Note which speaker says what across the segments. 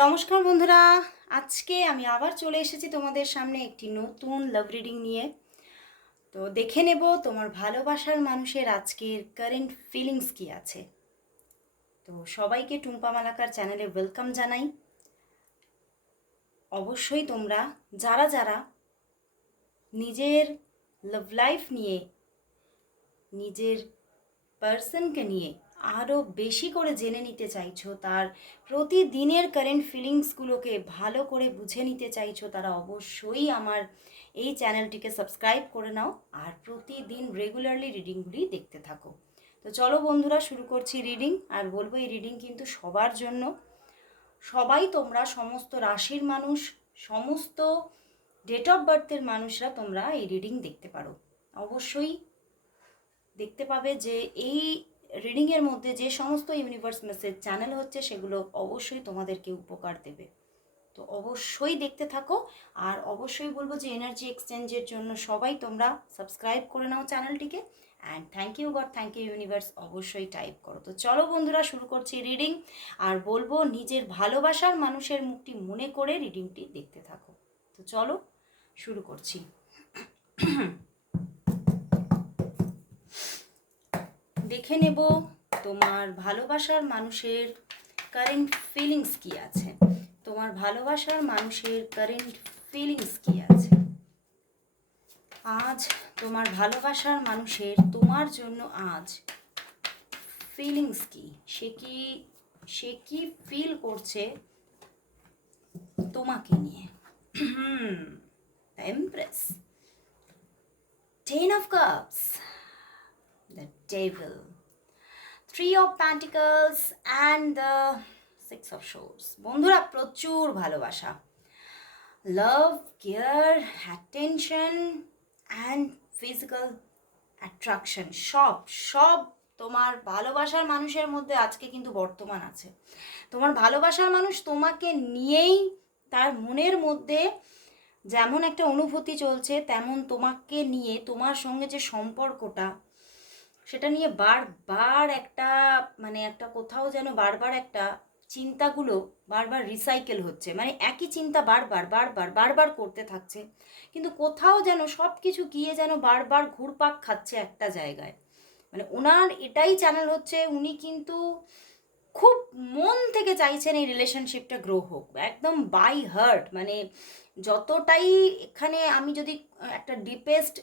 Speaker 1: নমস্কার বন্ধুরা, আজকে আমি আবার চলে এসেছি তোমাদের সামনে একটি নতুন লাভ রিডিং নিয়ে। তো দেখে নেব তোমার ভালোবাসার মানুষের আজকের কারেন্ট ফিলিংস কি আছে। তো সবাইকে টুম্পা মালাকার চ্যানেলে ওয়েলকাম জানাই। অবশ্যই তোমরা, যারা যারা নিজের লাভ লাইফ নিয়ে, নিজের পার্সনকে নিয়ে আরও বেশি করে জেনে নিতে চাইছো, তার প্রতিদিনের কারেন্ট ফিলিংসগুলোকে ভালো করে বুঝে নিতে চাইছো, তারা অবশ্যই আমার এই চ্যানেলটিকে সাবস্ক্রাইব করে নাও আর প্রতিদিন রেগুলারলি রিডিংগুলি দেখতে থাকো। তো চলো বন্ধুরা, শুরু করছি রিডিং আর বলব এই রিডিং কিন্তু সবার জন্য। সবাই তোমরা সমস্ত রাশির মানুষ, সমস্ত ডেট অফ বার্থের মানুষরা তোমরা এই রিডিং দেখতে পারো। অবশ্যই দেখতে পাবে যে এই রিডিংয়ের মধ্যে যে সমস্ত ইউনিভার্স মেসেজ চ্যানেল হচ্ছে, সেগুলো অবশ্যই তোমাদেরকে উপকার দেবে। তো অবশ্যই দেখতে থাকো, আর অবশ্যই বলব যে এনার্জি এক্সচেঞ্জের জন্য সবাই তোমরা সাবস্ক্রাইব করে নাও চ্যানেলটিকে and thank you God thank you universe অবশ্যই টাইপ করো। তো চলো বন্ধুরা, শুরু করছি রিডিং আর বলব, নিজের ভালোবাসার মানুষের মুখটি মনে করে রিডিংটি দেখতে থাকো। তো চলো, শুরু করছি। দেখে নেব তোমার ভালোবাসার মানুষের কারেন্ট ফিলিংস কি আছে। তোমার ভালোবাসার মানুষের কারেন্ট ফিলিংস কি আছে। আজ তোমার ভালোবাসার মানুষের তোমার জন্য আজ ফিলিংস কি? সে কি সে কি ফিল করছে তোমাকে নিয়ে? Empress ten of cups devil three of pentacles and the six of swords. বন্ধুরা, প্রচুর ভালোবাসা। Love care attention and physical attraction সব সব তোমার ভালোবাসার মানুষের মধ্যে আজকে কিন্তু বর্তমান আছে। তোমার ভালোবাসার মানুষ তোমাকে নিয়েই তার মনের মধ্যে যেমন একটা অনুভূতি চলছে, তেমন তোমাকে নিয়ে তোমার সঙ্গে যে সম্পর্কটা সেটা নিয়ে বারবার একটা মানে একটা কোথাও যেন বারবার একটা চিন্তাগুলো বারবার রিসাইকেল হচ্ছে। মানে একই চিন্তা বারবার বারবার বারবার করতে থাকছে। কিন্তু কোথাও যেন সব কিছু গিয়ে যেন বারবার ঘুরপাক খাচ্ছে একটা জায়গায়। মানে ওনার এটাই চ্যানেল হচ্ছে, উনি কিন্তু খুব মন থেকে চাইছেন এই রিলেশনশিপটা গ্রো হোক। একদম বাই হার্ট মানে যতটাই এখানে আমি যদি একটা ডিপেস্ট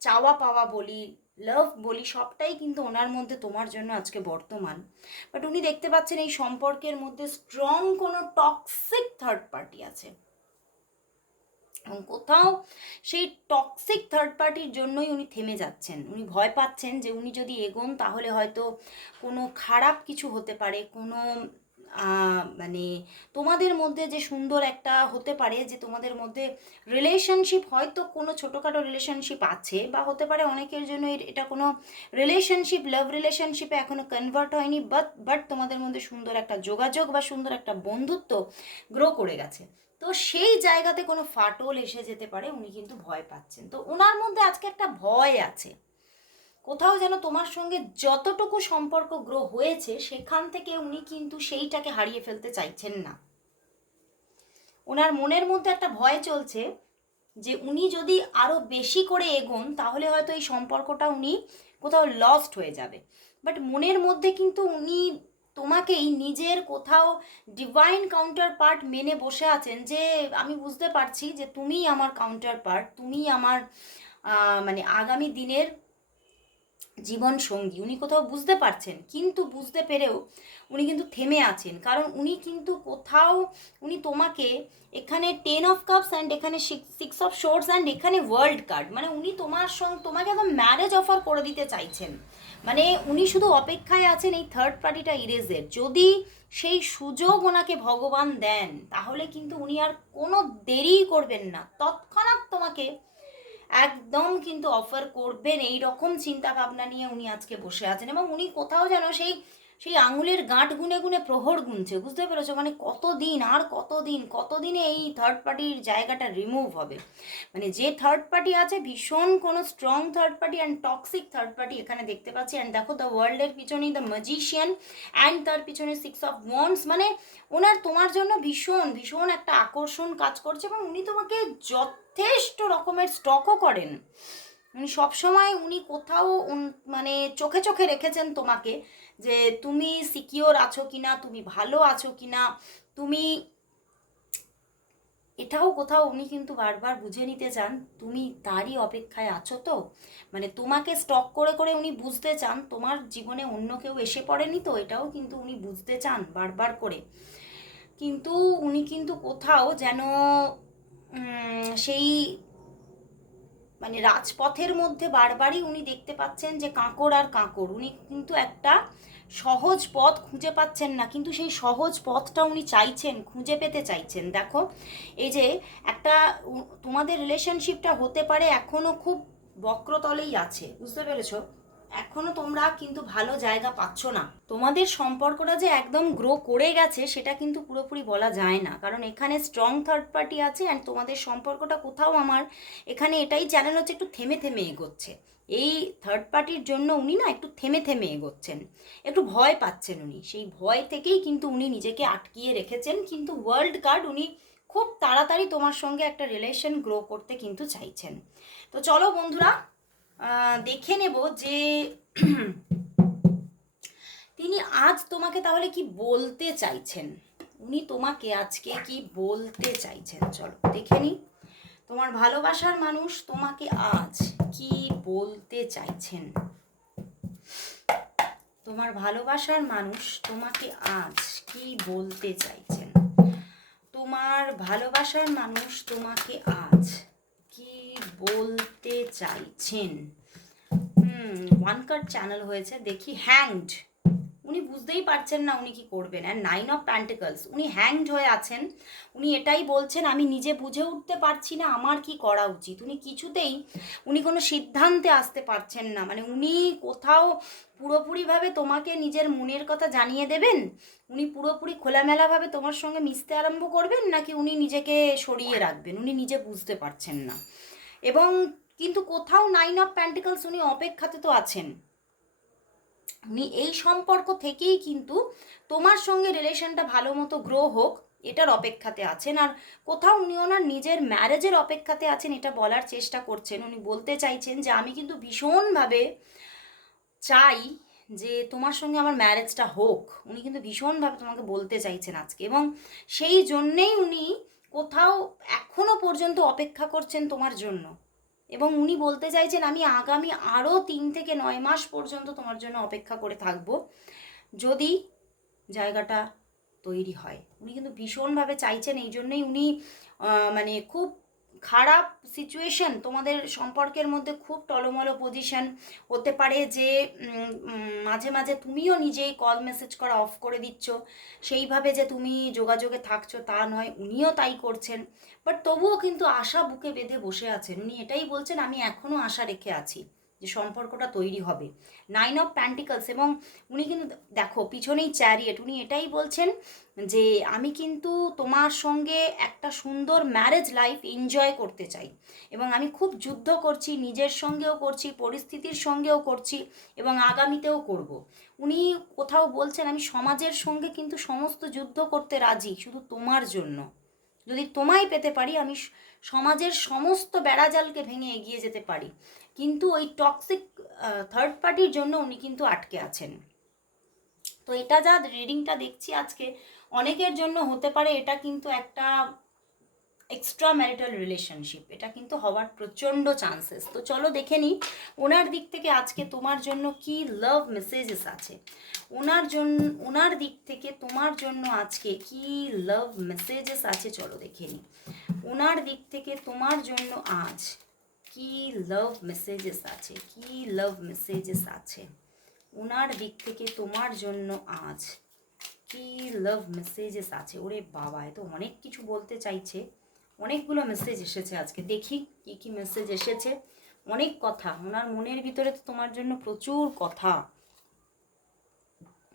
Speaker 1: চাওয়া পাওয়া বলি লাভ বলি সবটাই কিন্তু ওনার মধ্যে তোমার জন্য আজকে বর্তমান। বাট উনি দেখতে পাচ্ছেন এই সম্পর্কের মধ্যে স্ট্রং কোনো টক্সিক থার্ড পার্টি আছে। এবং কোথাও সেই টক্সিক থার্ড পার্টির জন্যই উনি থেমে যাচ্ছেন। উনি ভয় পাচ্ছেন যে উনি যদি এগোন তাহলে হয়তো কোনো খারাপ কিছু হতে পারে, কোনো মানে তোমাদের মধ্যে যে সুন্দর একটা হতে পারে, যে তোমাদের মধ্যে রিলেশনশিপ হয়তো কোনো ছোটোখাটো রিলেশনশিপ আছে, বা হতে পারে অনেকের জন্য এটা কোনো রিলেশনশিপ লাভ রিলেশনশিপে এখনও কনভার্ট হয়নি বাট বাট তোমাদের মধ্যে সুন্দর একটা যোগাযোগ বা সুন্দর একটা বন্ধুত্ব গ্রো করে গেছে। তো সেই জায়গাতে কোনো ফাটল এসে যেতে পারে, উনি কিন্তু ভয় পাচ্ছেন। তো ওনার মধ্যে আজকে একটা ভয় আছে। কোথাও যেন তোমার সঙ্গে যতটুকু সম্পর্ক গ্রো হয়েছে, সেখান থেকে উনি কিন্তু সেইটাকে হারিয়ে ফেলতে চাইছেন না। ওনার মনের মধ্যে একটা ভয় চলছে যে উনি যদি আরও বেশি করে এগোন, তাহলে হয়তো এই সম্পর্কটা উনি কোথাও লস্ট হয়ে যাবে। বাট মনের মধ্যে কিন্তু উনি তোমাকেই নিজের কোথাও ডিভাইন কাউন্টার পার্ট মেনে বসে আছেন যে, আমি বুঝতে পারছি যে তুমিই আমার কাউন্টার পার্ট তুমি আমার মানে আগামী দিনের জীবন সঙ্গী উনি কোথাও বুঝতে পারছেন, কিন্তু বুঝতে পেরেও উনি কিন্তু থেমে আছেন। কারণ উনি কিন্তু কোথাও, উনি তোমাকে এখানে টেন অফ কাপস অ্যান্ড এখানে সিক্স অফ শোর্টস অ্যান্ড এখানে ওয়ার্ল্ড কার্ড মানে উনি তোমার সঙ্গে তোমাকে একদম ম্যারেজ অফার করে দিতে চাইছেন। মানে উনি শুধু অপেক্ষায় আছেন এই থার্ড পার্টিটা ইরেজের যদি সেই সুযোগ ওনাকে ভগবান দেন, তাহলে কিন্তু উনি আর কোনো দেরি করবেন না। তৎক্ষণাৎ তোমাকে একদম কিন্তু অফার করবেন। এই রকম চিন্তা ভাবনা নিয়ে উনি আজকে বসে আছেন এবং উনি কোথাও যেন সেই সেই আঙুলের গাঁট গুনে গুনে প্রহর গুনছে, বুঝতে পেরেছ? মানে কতদিন, আর কতদিন, কতদিনে এই থার্ড পার্টির জায়গাটা রিমুভ হবে? মানে যে থার্ড পার্টি আছে, ভীষণ কোনো strong third party and toxic third party এখানে দেখতে পাচ্ছি। অ্যান্ড দেখো দ্য ওয়ার্ল্ডের পিছনেই দ্য ম্যাজিশিয়ান অ্যান্ড তার পিছনে সিক্স অফ ওয়ান্স মানে ওনার তোমার জন্য ভীষণ ভীষণ একটা আকর্ষণ কাজ করছে এবং উনি তোমাকে যথেষ্ট রকমের স্টকও করেন। উনি সবসময় উনি কোথাও মানে চোখে চোখে রেখেছেন তোমাকে যে তুমি সিকিওর আছো কিনা, তুমি ভালো আছো কি না তুমি এটাও কোথাও উনি কিন্তু বারবার বুঝে নিতে চান, তুমি তারই অপেক্ষায় আছো তো? মানে তোমাকে স্টক করে করে উনি বুঝতে চান, তোমার জীবনে অন্য কেউ এসে পড়েনি তো? এটাও কিন্তু উনি বুঝতে চান বারবার করে। কিন্তু উনি কিন্তু কোথাও যেন সেই মানে রাজপথের মধ্যে বারবারই উনি দেখতে পাচ্ছেন যে কাঁকড় আর কাঁকড় উনি কিন্তু একটা সহজ পথ খুঁজে পাচ্ছেন না, কিন্তু সেই সহজ পথটা উনি চাইছেন, খুঁজে পেতে চাইছেন। দেখো, এই যে একটা তোমাদের রিলেশনশিপটা হতে পারে এখনও খুব বক্রতলেই আছে, বুঝতে পেরেছ? এখনও তোমরা কিন্তু ভালো জায়গা পাচ্ছ না। তোমাদের সম্পর্কটা যে একদম গ্রো করে গেছে, সেটা কিন্তু পুরোপুরি বলা যায় না। কারণ এখানে স্ট্রং থার্ড পার্টি আছে অ্যান্ড তোমাদের সম্পর্কটা কোথাও আমার, এখানে এটাই চ্যানেল হচ্ছে একটু থেমে থেমে এগোচ্ছে। এই থার্ড পার্টির জন্য উনি না একটু থেমে থেমে এগোচ্ছেন। একটু ভয় পাচ্ছেন উনি। সেই ভয় থেকেই কিন্তু উনি নিজেকে আটকিয়ে রেখেছেন। কিন্তু ওয়ার্ল্ড কার্ড উনি খুব তাড়াতাড়ি তোমার সঙ্গে একটা রিলেশন গ্রো করতে কিন্তু চাইছেন। তো চলো বন্ধুরা দেখে নেব যে তিনি আজ তোমাকে তাহলে কি বলতে চাইছেন? উনি তোমাকে আজকে কি বলতে চাইছেন? চলো, দেখে নি তোমার ভালোবাসার মানুষ তোমাকে আজ কি বলতে চাইছেন? তোমার ভালোবাসার মানুষ তোমাকে আজ কি বলতে চাইছেন? তোমার ভালোবাসার মানুষ তোমাকে আজ কি বলতে চাইছেন? হুম ওয়ান কার্ড চ্যানেল হয়েছে দেখি হ্যাংড উনি বুঝতেই পারছেন না উনি কি করবেন। অ্যান্ড নাইন অফ প্যান্টিকলস উনি হ্যাংড হয়ে আছেন। উনি এটাই বলছেন, আমি নিজে বুঝে উঠতে পারছি না, আমার কি করা উচিত? উনি কিছুতেই, উনি কোনো সিদ্ধান্তে আসতে পারছেন না। মানে উনি কোথাও পুরোপুরিভাবে তোমাকে নিজের মনের কথা জানিয়ে দেবেন? উনি পুরোপুরি খোলামেলাভাবে তোমার সঙ্গে মিশতে আরম্ভ করবেন, নাকি উনি নিজেকে সরিয়ে রাখবেন? উনি নিজে বুঝতে পারছেন না। এবং কিন্তু কোথাও নাইন অফ প্যান্টিকলস উনি অপেক্ষাতে তো আছেন। এই সম্পর্ক থেকেই কিন্তু তোমার সঙ্গে রিলেশনটা ভালো মতো গ্রো হোক, এটার অপেক্ষাতে আছেন। আর কোথাও উনি ওনার নিজের ম্যারেজের অপেক্ষাতে আছেন, এটা বলার চেষ্টা করছেন। উনি বলতে চাইছেন যে, আমি কিন্তু ভীষণভাবে চাই যে তোমার সঙ্গে আমার ম্যারেজটা হোক। উনি কিন্তু ভীষণভাবে তোমাকে বলতে চাইছেন আজকে। এবং সেই জন্যেই উনি কোথাও এখনও পর্যন্ত অপেক্ষা করছেন তোমার জন্য। এবং উনি বলতে চাইছেন, আমি আগামী আরও তিন থেকে নয় মাস পর্যন্ত তোমার জন্য অপেক্ষা করে থাকব, যদি জায়গাটা তৈরি হয়। উনি কিন্তু ভীষণভাবে চাইছেন, এই জন্যই উনি মানে খুব খারাপ সিচুয়েশন তোমাদের সম্পর্কের মধ্যে খুব টলমলো পজিশন হতে পারে যে মাঝে মাঝে তুমিও নিজেই কল মেসেজ করা অফ করে দিচ্ছ। সেইভাবে যে তুমি যোগাযোগে থাকছো তা নয়, উনিও তাই করছেন। বাট তবুও কিন্তু আশা বুকে বেঁধে বসে আছেন। উনি এটাই বলছেন, আমি এখনও আশা রেখে আছি। যে সম্পর্কটা তৈরি হবে। নাইন অফ প্যান্টিকলস এবং উনি কিন্তু দেখো পিছনেই চ্যারিয়েট উনি এটাই বলছেন যে আমি কিন্তু তোমার সঙ্গে একটা সুন্দর ম্যারেজ লাইফ এনজয় করতে চাই। এবং আমি খুব যুদ্ধ করছি, নিজের সঙ্গেও করছি, পরিস্থিতির সঙ্গেও করছি এবং আগামীতেও করব। উনি কোথাও বলছেন, আমি সমাজের সঙ্গে কিন্তু সমস্ত যুদ্ধ করতে রাজি, শুধু তোমার জন্য। যদি তোমায় পেতে পারি, আমি সমাজের সমস্ত বেড়াজালকে ভেঙে এগিয়ে যেতে পারি। কিন্তু ওই টক্সিক থার্ড পার্টির জন্য উনি কিন্তু আটকে আছেন। তো এটা যা রিডিংটা দেখছি আজকে, অনেকের জন্য হতে পারে এটা কিন্তু একটা এক্সট্রা ম্যারিটাল রিলেশনশিপ এটা কিন্তু হওয়ার প্রচণ্ড চান্সেস তো চলো দেখে নিই, ওনার দিক থেকে আজকে তোমার জন্য কি লাভ মেসেজেস আছে? ওনার জন্য ওনার দিক থেকে তোমার জন্য আজকে কি লাভ মেসেজেস আছে? চলো দেখে নিই। ওনার দিক থেকে তোমার জন্য আজ কি লাভ মেসেজেস আছে? কি লাভ মেসেজেস আছে? ওনার দিক থেকে তোমার জন্য আজ কি লাভ মেসেজেস আছে? ওরে বাবা, এ তো অনেক কিছু বলতে চাইছে। অনেকগুলো মেসেজ এসেছে আজকে। দেখি কি কি মেসেজ এসেছে। অনেক কথা। ওনার মনের ভিতরে তো তোমার জন্য প্রচুর কথা।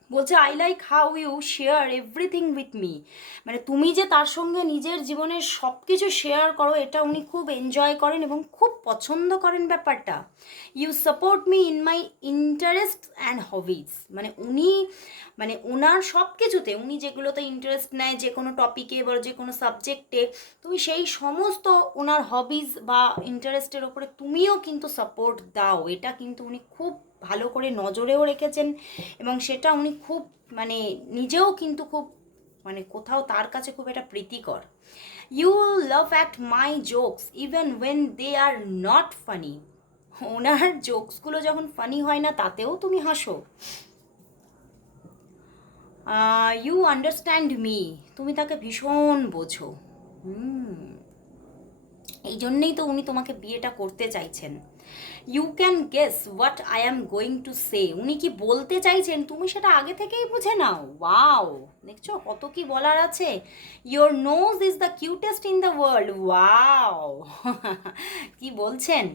Speaker 1: বলছে I like how you share everything with me মানে তুমি যে তার সঙ্গে নিজের জীবনের সব কিছু শেয়ার করো, এটা উনি খুব এনজয় করেন এবং খুব পছন্দ করেন ব্যাপারটা। You support me in my interest and hobbies মানে উনি মানে ওনার সব কিছুতে উনি যেগুলোতে ইন্টারেস্ট নেয়, যে কোনো টপিকে বা যে কোনো সাবজেক্টে তুমি সেই সমস্ত ওনার হবিজ বা ইন্টারেস্টের ওপরে তুমিও কিন্তু সাপোর্ট দাও। এটা কিন্তু উনি খুব ভালো করে নজরেও রেখেছেন এবং সেটা উনি খুব মানে নিজেও কিন্তু খুব মানে কোথাও তার কাছে খুব একটা প্রীতিকর। You love at my jokes even when they are not funny ওনার জোকসগুলো যখন ফানি হয় না, তাতেও তুমি হাসো। ইউ আন্ডারস্ট্যান্ড মি তুমি তাকে ভীষণ বোঝো। এই জন্যেই তো উনি তোমাকে বিয়েটা করতে চাইছেন। You can guess what I am going to say উনি কি বলতে চাইছেন? তুমি সেটা আগে থেকেই বুঝে নাও। ওয়াও দেখছ? কত কি বলার আছে? Your nose is the cutest in the world wow কি বলছেন?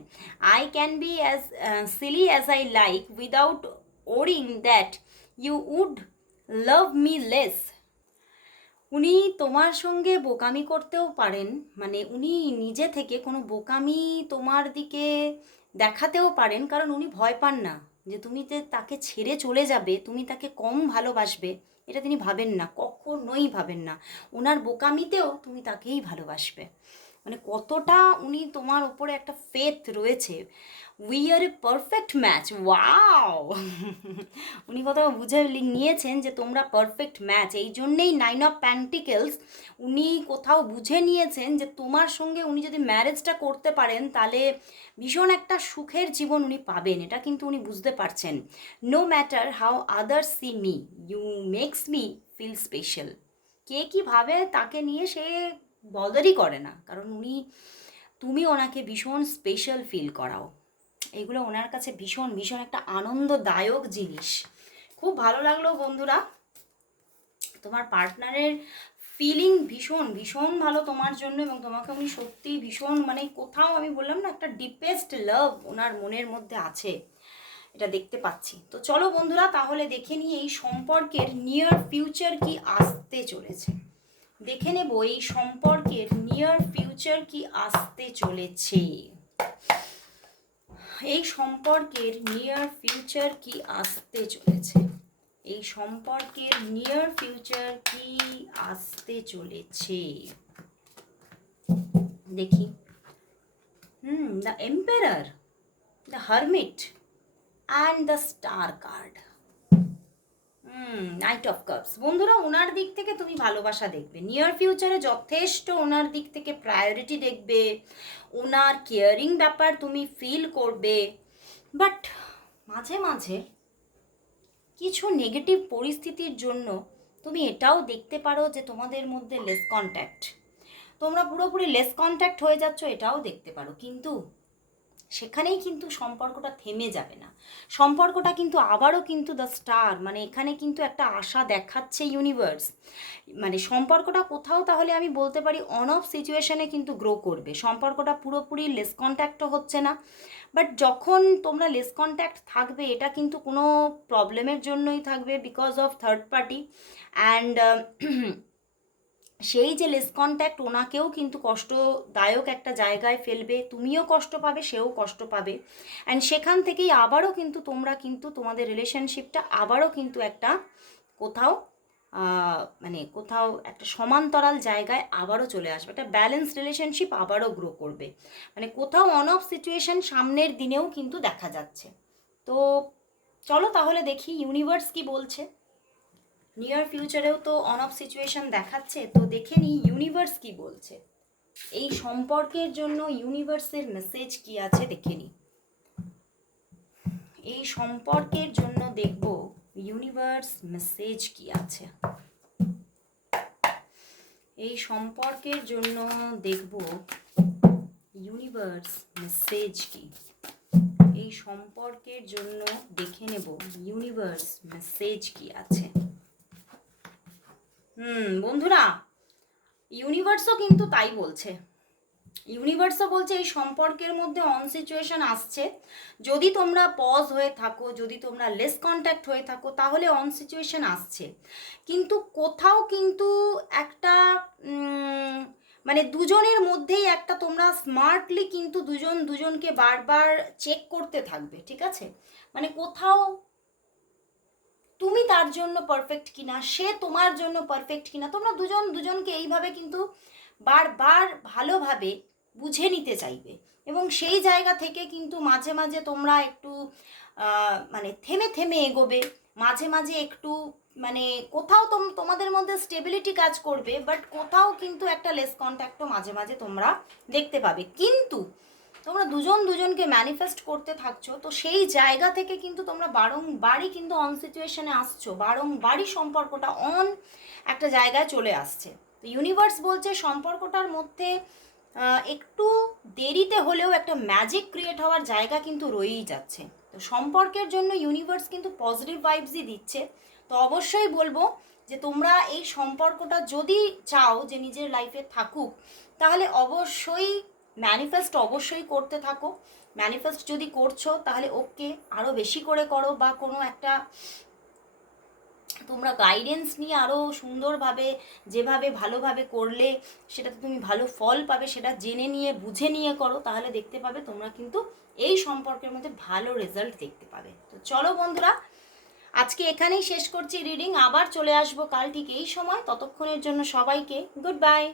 Speaker 1: I can be as silly as I like without worrying that you would love me less উনি তোমার সঙ্গে বোকামি করতেও পারেন। মানে উনি নিজে থেকে কোনো বোকামি তোমার দিকে দেখাতেও পারেন, কারণ উনি ভয় পান না যে তুমি যে তাকে ছেড়ে চলে যাবে, তুমি তাকে কম ভালোবাসবে, এটা তিনি ভাবেন না, কখনোই ভাবেন না। ওনার বোকামিতেও তুমি তাকেই ভালোবাসবে। মানে কতটা উনি তোমার ওপরে একটা ফেথ রয়েছে we are a perfect match wow উনি কোথাও বুঝে নিয়েছেন যে তোমরা পারফেক্ট ম্যাচ এই জন্যেই নাইন অফ প্যান্টিকেলস উনি কোথাও বুঝে নিয়েছেন যে তোমার সঙ্গে উনি যদি ম্যারেজটা করতে পারেন, তাহলে ভীষণ একটা সুখের জীবন উনি পাবেন, এটা কিন্তু উনি বুঝতে পারছেন। No matter how others see me you makes me feel special কে কী ভাবে তাকে নিয়ে সে বদারই করে না। কারণ উনি, তুমি ওনাকে ভীষণ স্পেশাল ফিল করাও। এগুলো ওনার কাছে ভীষণ ভীষণ একটা আনন্দদায়ক জিনিস। খুব ভালো লাগল বন্ধুরা। তোমার পার্টনারের ফিলিং ভীষণ ভীষণ ভালো তোমার জন্য এবং তোমাকে উনি সত্যি ভীষণ মানে কোথাও আমি বললাম না, একটা ডিপেস্ট লাভ ওনার মনের মধ্যে আছে। এটা দেখতে পাচ্ছি। তো চলো বন্ধুরা, তাহলে দেখে নিই এই সম্পর্কের নিয়ার ফিউচার কি আসতে চলেছে। দেখে নেব এই সম্পর্কের নিয়ার ফিউচার কি আসতে চলেছে। এই সম্পর্কের নিয়ার ফিউচার কি আসতে চলেছে? এই সম্পর্কের নিয়ার ফিউচার কি আসতে চলেছে? দেখি। হুম the emperor the hermit and the star card knight of cups বন্ধুরা, ওনার দিক থেকে তুমি ভালোবাসা দেখবে। নিয়ার ফিউচারে যথেষ্ট ওনার দিক থেকে প্রায়োরিটি দেখবে। ওনার কেয়ারিং ব্যাপার তুমি ফিল করবে। বাট মাঝে মাঝে কিছু নেগেটিভ পরিস্থিতির জন্য তুমি এটাও দেখতে পারো যে তোমাদের মধ্যে লেস কন্ট্যাক্ট তোমরা পুরোপুরি লেস কন্ট্যাক্ট হয়ে যাচ্ছ, এটাও দেখতে পারো। কিন্তু সেখানেই কিন্তু সম্পর্কটা থেমে যাবে না। সম্পর্কটা কিন্তু আবারও কিন্তু দ্য স্টার মানে এখানে কিন্তু একটা আশা দেখাচ্ছে ইউনিভার্স মানে সম্পর্কটা কোথাও তাহলে আমি বলতে পারি অন অফ সিচুয়েশনে কিন্তু গ্রো করবে। সম্পর্কটা পুরোপুরি লেস কন্ট্যাক্টও হচ্ছে না। বাট যখন তোমরা লেস কন্ট্যাক্ট থাকবে, এটা কিন্তু কোনো প্রবলেমের জন্যই থাকবে because of third party and সেই যে লেস কন্ট্যাক্ট ওনাকেও কিন্তু কষ্টদায়ক একটা জায়গায় ফেলবে, তুমিও কষ্ট পাবে, সেও কষ্ট পাবে। অ্যান্ড সেখান থেকেই আবারও কিন্তু তোমরা কিন্তু তোমাদের রিলেশনশিপটা আবারও কিন্তু একটা কোথাও মানে কোথাও একটা সমান্তরাল জায়গায় আবারও চলে আসবে। একটা ব্যালেন্স রিলেশনশিপ আবারও গ্রো করবে। মানে কোথাও অন অফ সিচুয়েশন সামনের দিনেও কিন্তু দেখা যাচ্ছে। তো চলো তাহলে দেখি ইউনিভার্স কি বলছে। নিয়ার ফিউচারেও তো অন অফ সিচুয়েশন দেখাচ্ছে, তো দেখে নিই ইউনিভার্স কি বলছে। এই সম্পর্কের জন্য ইউনিভার্সের মেসেজ কি আছে দেখে নিই এই সম্পর্কের জন্য দেখব ইউনিভার্স মেসেজ কি আছে। এই সম্পর্কের জন্য দেখব ইউনিভার্স মেসেজ কি। এই সম্পর্কের জন্য দেখে নেব ইউনিভার্স মেসেজ কি আছে। হুম, বন্ধুরা ইউনিভার্সও কিন্তু তাই বলছে। ইউনিভার্সও বলছে এই সম্পর্কের মধ্যে অন সিচুয়েশন আসছে। যদি তোমরা পজ হয়ে থাকো, যদি তোমরা লেস কন্ট্যাক্ট হয়ে থাকো, তাহলে অন সিচুয়েশন আসছে। কিন্তু কোথাও কিন্তু একটা মানে দুজনের মধ্যেই একটা তোমরা স্মার্টলি কিন্তু দুজন দুজনকে বারবার চেক করতে থাকবে, ঠিক আছে? মানে কোথাও তুমি তার জন্য পারফেক্ট কিনা, সে তোমার জন্য পারফেক্ট কিনা, তোমরা দুজন দুজনকে এইভাবে কিন্তু বারবার ভালোভাবে বুঝে নিতে চাইবে। এবং সেই জায়গা থেকে কিন্তু মাঝে মাঝে তোমরা একটু মানে থেমে থেমে এগোবে। মাঝে মাঝে একটু মানে কোথাও তোম, তোমাদের মধ্যে স্টেবিলিটি কাজ করবে বাট কোথাও কিন্তু একটা লেস কন্ট্যাক্টও মাঝে মাঝে তোমরা দেখতে পাবে। কিন্তু তোমরা দুজন দুজনকে ম্যানিফেস্ট করতে থাকছো, তো সেই জায়গা থেকে কিন্তু তোমরা বারংবারই কিন্তু অন সিচুয়েশনে আসছো, বারংবারই সম্পর্কটা অন একটা জায়গায় চলে আসছে। তো ইউনিভার্স বলছে সম্পর্কটার মধ্যে একটু দেরিতে হলেও একটা ম্যাজিক ক্রিয়েট হওয়ার জায়গা কিন্তু রয়েই যাচ্ছে। তো সম্পর্কের জন্য ইউনিভার্স কিন্তু পজিটিভ ভাইবসই দিচ্ছে। তো অবশ্যই বলব যে তোমরা এই সম্পর্কটা যদি চাও যে নিজের লাইফে থাকুক, তাহলে অবশ্যই ম্যানিফেস্ট অবশ্যই করতে থাকো। ম্যানিফেস্ট যদি করছ, তাহলে ওকে আরও বেশি করে করো বা কোনো একটা তোমরা গাইডেন্স নিয়ে আরও সুন্দরভাবে, যেভাবে ভালোভাবে করলে সেটাতে তুমি ভালো ফল পাবে, সেটা জেনে নিয়ে, বুঝে নিয়ে করো, তাহলে দেখতে পাবে তোমরা কিন্তু এই সম্পর্কের মধ্যে ভালো রেজাল্ট দেখতে পাবে। তো চলো বন্ধুরা, আজকে এখানেই শেষ করছি রিডিং আবার চলে আসব কাল ঠিক এই সময়। ততক্ষণের জন্য সবাইকে গুড বাই